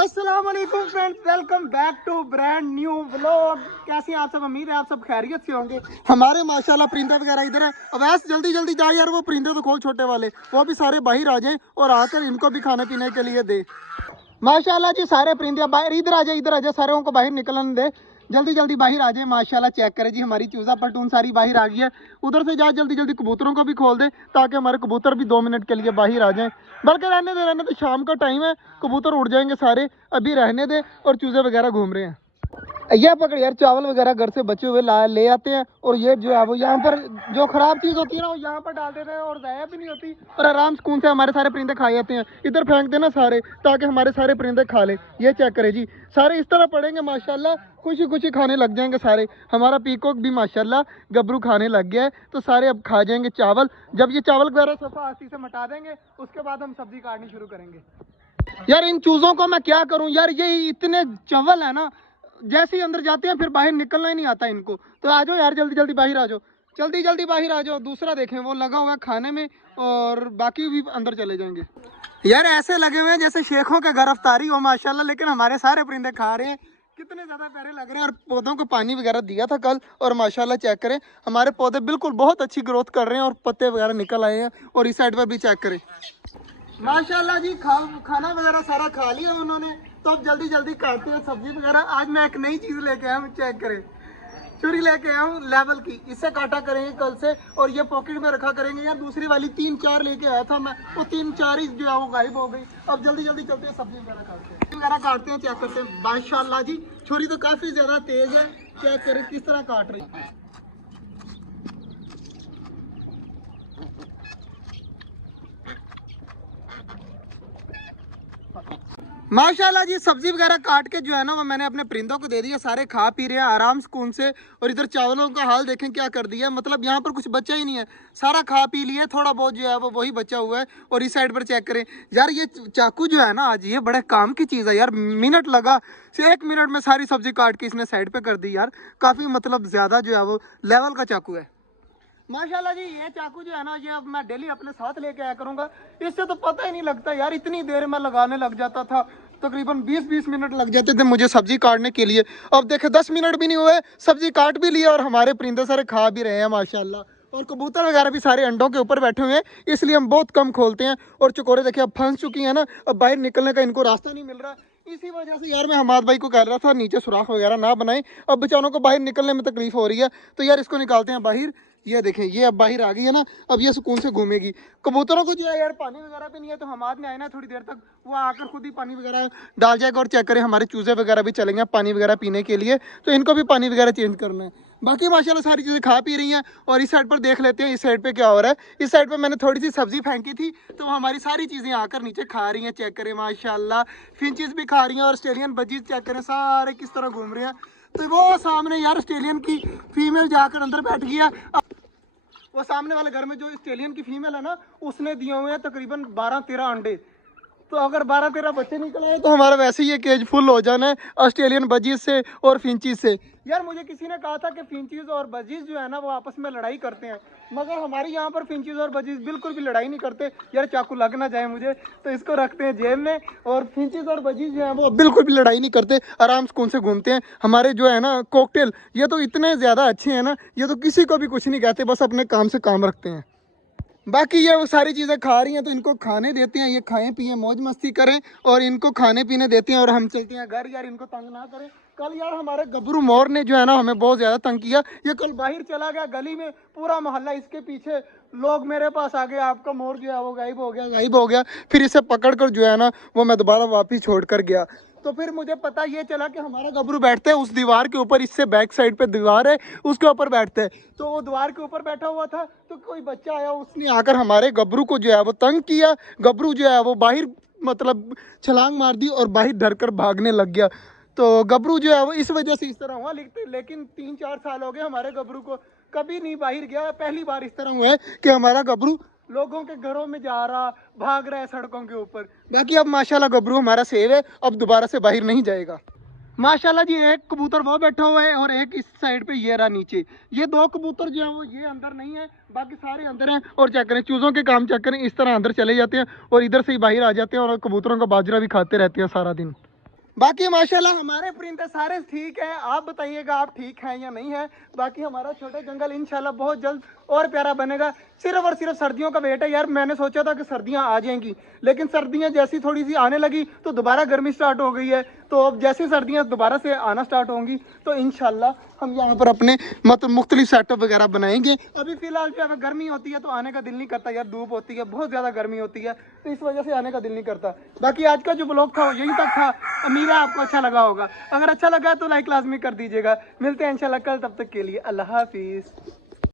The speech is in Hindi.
अस्सलाम वालेकुम friends, welcome back to brand new vlog. कैसे हैं आप सब? उम्मीद है आप सब खैरियत से होंगे। हमारे माशाल्लाह परिंदे वगैरह इधर है। अवैस जल्दी जल्दी जा यार, वो परिंदे तो खोल छोटे वाले, वो भी सारे बाहर आ जाएं और आकर इनको भी खाने पीने के लिए दे। माशाल्लाह जी सारे परिंदे बाहर, इधर आ जाए सारे को बाहर निकलने दे, जल्दी जल्दी बाहर आ जाए। माशाल्लाह चेक करें जी, हमारी चूजा पलटून सारी बाहर आ गई है। उधर से जा जल्दी जल्दी कबूतरों को भी खोल दे ताकि हमारे कबूतर भी 2 मिनट के लिए बाहर आ जाएं। बल्कि रहने दे, शाम का टाइम है, कबूतर उड़ जाएंगे सारे, अभी रहने दे। और चूजे वगैरह घूम रहे हैं। यह पकड़ यार, चावल वगैरह घर से बचे हुए ले आते हैं और ये जो है वो यहाँ पर जो खराब चीज़ होती है ना वो यहाँ पर डाल देते हैं और ज़ाया भी नहीं होती और आराम सुकून से हमारे सारे परिंदे खा जाते हैं। इधर फेंक देना सारे ताकि हमारे सारे परिंदे खा ले। ये चेक करें जी, सारे इस तरह पड़ेंगे माशाल्लाह, खुशी खुशी खाने लग जाएंगे सारे। हमारा पीकॉक भी माशाल्लाह गबरू खाने लग गया है, तो सारे अब खा जाएंगे चावल। जब ये चावल वगैरह सफा आस्ती से मटा देंगे उसके बाद हम सब्जी काटनी शुरू करेंगे। यार इन चूज़ों को मैं क्या करूँ यार, ये इतने चवल है ना, जैसे ही अंदर जाते हैं फिर बाहर निकलना ही नहीं आता इनको। तो आ जाओ यार, जल्दी जल्दी बाहर आ जाओ, जल्दी जल्दी बाहर आ जाओ। दूसरा देखें वो लगा हुआ है खाने में और बाकी भी अंदर चले जाएंगे। यार ऐसे लगे हुए हैं जैसे शेखों के घर अफ्तारी हो माशाल्लाह, लेकिन हमारे सारे परिंदे खा रहे हैं। कितने ज़्यादा प्यारे लग रहे हैं। और पौधों को पानी वगैरह दिया था कल और माशाल्लाह चेक करें हमारे पौधे बिल्कुल बहुत अच्छी ग्रोथ कर रहे हैं और पत्ते वगैरह निकल आए हैं। और इस साइड पर भी चेक करें माशाल्लाह जी, खाना वगैरह सारा खा लिया उन्होंने। तो अब जल्दी जल्दी काटते हैं सब्जी वगैरह। आज मैं एक नई चीज़ लेके आया हूँ, चेक करें, छुरी लेके आया हूँ लेवल की। इससे काटा करेंगे कल से और ये पॉकेट में रखा करेंगे। यार दूसरी वाली 3-4 लेके आया था मैं, वो 3-4 ही जो है वो गायब हो गई। अब जल्दी जल्दी चलते हैं सब्जी वगैरह काटते हैं चेक करते हैं। माशाल्लाह जी छुरी तो काफ़ी ज़्यादा तेज़ है, चेक करें किस तरह काट रही है। माशाल्लाह जी सब्जी वगैरह काट के जो है ना वो मैंने अपने परिंदों को दे दिया। सारे खा पी रहे हैं आराम सुकून से। और इधर चावलों का हाल देखें क्या कर दिया, मतलब यहाँ पर कुछ बचा ही नहीं है, सारा खा पी लिया। थोड़ा बहुत जो है वो वही बचा हुआ है। और इस साइड पर चेक करें यार, ये चाकू जो है ना आज ये बड़े काम की चीज़ है यार। मिनट लगा, 1 मिनट में सारी सब्जी काट के इसने साइड पर कर दी यार। काफ़ी मतलब ज़्यादा जो है वो लेवल का चाकू है माशाल्लाह जी। ये चाकू जो है ना ये अब मैं डेली अपने साथ लेके आया करूंगा। इससे तो पता ही नहीं लगता यार, इतनी देर में लगाने लग जाता था, तकरीबन 20-20 मिनट लग जाते थे मुझे सब्जी काटने के लिए। अब देखे 10 मिनट भी नहीं हुए, सब्जी काट भी लिया और हमारे परिंदे सारे खा भी रहे हैं माशाल्लाह। और कबूतर वगैरह भी सारे अंडों के ऊपर बैठे हुए हैं, इसलिए हम बहुत कम खोलते हैं। और चकोरे देखिए अब फंस चुकी हैं ना, अब बाहर निकलने का इनको रास्ता नहीं मिल रहा। इसी वजह से यार मैं हमाद भाई को कह रहा था नीचे सुराख वगैरह ना बनाएं, अब बेचारों को बाहर निकलने में तकलीफ हो रही है। तो यार इसको निकालते हैं बाहर। ये देखें ये अब बाहर आ गई है ना, अब ये सुकून से घूमेगी। कबूतरों को जो है यार पानी वगैरह भी नहीं है, तो हमाद में आए ना थोड़ी देर तक, वो आकर खुद ही पानी वगैरह डाल जाएगा। और चेक करें हमारे चूजे वगैरह भी चलेंगे पानी वगैरह पीने के लिए, तो इनको भी पानी वगैरह चेंज करना है। बाकी माशाल्लाह सारी चीज़ें खा पी रही हैं। और इस साइड पर देख लेते हैं इस साइड पे क्या हो रहा है। इस साइड पर मैंने थोड़ी सी सब्जी फेंकी थी, तो वो हमारी सारी चीज़ें आकर नीचे खा रही हैं। चेक करें माशाल्लाह फिंचेस भी खा रही हैं और ऑस्ट्रेलियन बजीज चेक करें सारे किस तरह घूम रहे हैं। तो वो सामने यार ऑस्ट्रेलियन की फीमेल जाकर अंदर बैठ गया। वो सामने वाले घर में जो ऑस्ट्रेलियन की फीमेल है ना, उसने दिए हुए हैं तकरीबन 12-13 अंडे। तो अगर 12-13 बच्चे निकल आए तो हमारा वैसे ही ये केज फुल हो जाना है ऑस्ट्रेलियन बजीज से और फिंचीज से। यार मुझे किसी ने कहा था कि फिंचीज और बजीज जो है ना वो आपस में लड़ाई करते हैं, मगर हमारे यहाँ पर फिंचीज और बजीज बिल्कुल भी लड़ाई नहीं करते। यार चाकू लग ना जाए मुझे, तो इसको रखते हैं जेब में। और फिंचीज और बजीज जो है वो बिल्कुल भी लड़ाई नहीं करते, आराम सुकून से घूमते हैं। हमारे जो है ना कॉकटेल, ये तो इतने ज़्यादा अच्छे हैं ना, ये तो किसी को भी कुछ नहीं कहते, बस अपने काम से काम रखते हैं। बाकी ये वो सारी चीज़ें खा रही हैं तो इनको खाने देते हैं, ये खाएं पिए मौज मस्ती करें और इनको खाने पीने देते हैं और हम चलते हैं घर। यार इनको तंग ना करें। कल यार हमारे गबरू मोर ने जो है ना हमें बहुत ज़्यादा तंग किया। ये कल बाहर चला गया गली में, पूरा मोहल्ला इसके पीछे, लोग मेरे पास आ गए आपका मोर जो है वो गायब हो गया गायब हो गया। फिर इसे पकड़ कर जो है ना वो मैं दोबारा वापस छोड़ कर गया। तो फिर मुझे पता ये चला कि हमारा गबरू बैठता है उस दीवार के ऊपर, इससे बैक साइड पे दीवार है उसके ऊपर बैठता है। तो वो दीवार के ऊपर बैठा हुआ था, तो कोई बच्चा आया, उसने आकर हमारे गबरू को जो है वो तंग किया। गबरू जो है वो बाहर मतलब छलांग मार दी और बाहर डर कर भागने लग गया। तो गबरू जो है वो इस वजह से इस तरह हुआ। लेकिन 3-4 साल हो गए हमारे गबरू को, कभी नहीं बाहर गया। पहली बार इस तरह हुआ है कि हमारा गबरू लोगों के घरों में जा रहा, भाग रहा है सड़कों के ऊपर। बाकी अब माशाल्लाह गबरू हमारा सेव है, अब दोबारा से बाहर नहीं जाएगा माशाल्लाह जी। एक कबूतर वो बैठा हुआ है और एक इस साइड पे ये रहा नीचे। ये 2 कबूतर जो है वो ये अंदर नहीं है, बाकी सारे अंदर हैं। और चेक करें चूज़ों के काम चेक करें, इस तरह अंदर चले जाते हैं और इधर से ही बाहर आ जाते हैं और कबूतरों का बाजरा भी खाते रहते हैं सारा दिन। बाकी माशाल्लाह हमारे परिंदे सारे ठीक है। आप बताइएगा आप ठीक हैं या नहीं है। बाकी हमारा छोटा जंगल इंशाल्लाह बहुत जल्द और प्यारा बनेगा। सिर्फ और सिर्फ सर्दियों का वेट है यार। मैंने सोचा था कि सर्दियां आ जाएंगी, लेकिन सर्दियां जैसी थोड़ी सी आने लगी तो दोबारा गर्मी स्टार्ट हो गई है। तो अब जैसी सर्दियां दोबारा से आना स्टार्ट होंगी तो इंशाल्लाह हम यहाँ पर अपने मतलब मुख्तलिफ सेटअप वगैरह बनाएंगे। अभी फिलहाल जो है गर्मी होती है तो आने का दिल नहीं करता यार, धूप होती है, बहुत ज़्यादा गर्मी होती है, तो इस वजह से आने का दिल नहीं करता। बाकी आज का जो ब्लॉग था वो यही तक था। उम्मीद है आपको अच्छा लगा होगा। अगर अच्छा लगा तो लाइक लाजमी कर दीजिएगा। मिलते हैं इंशाल्लाह कल, तब तक के लिए अल्लाह हाफिज़।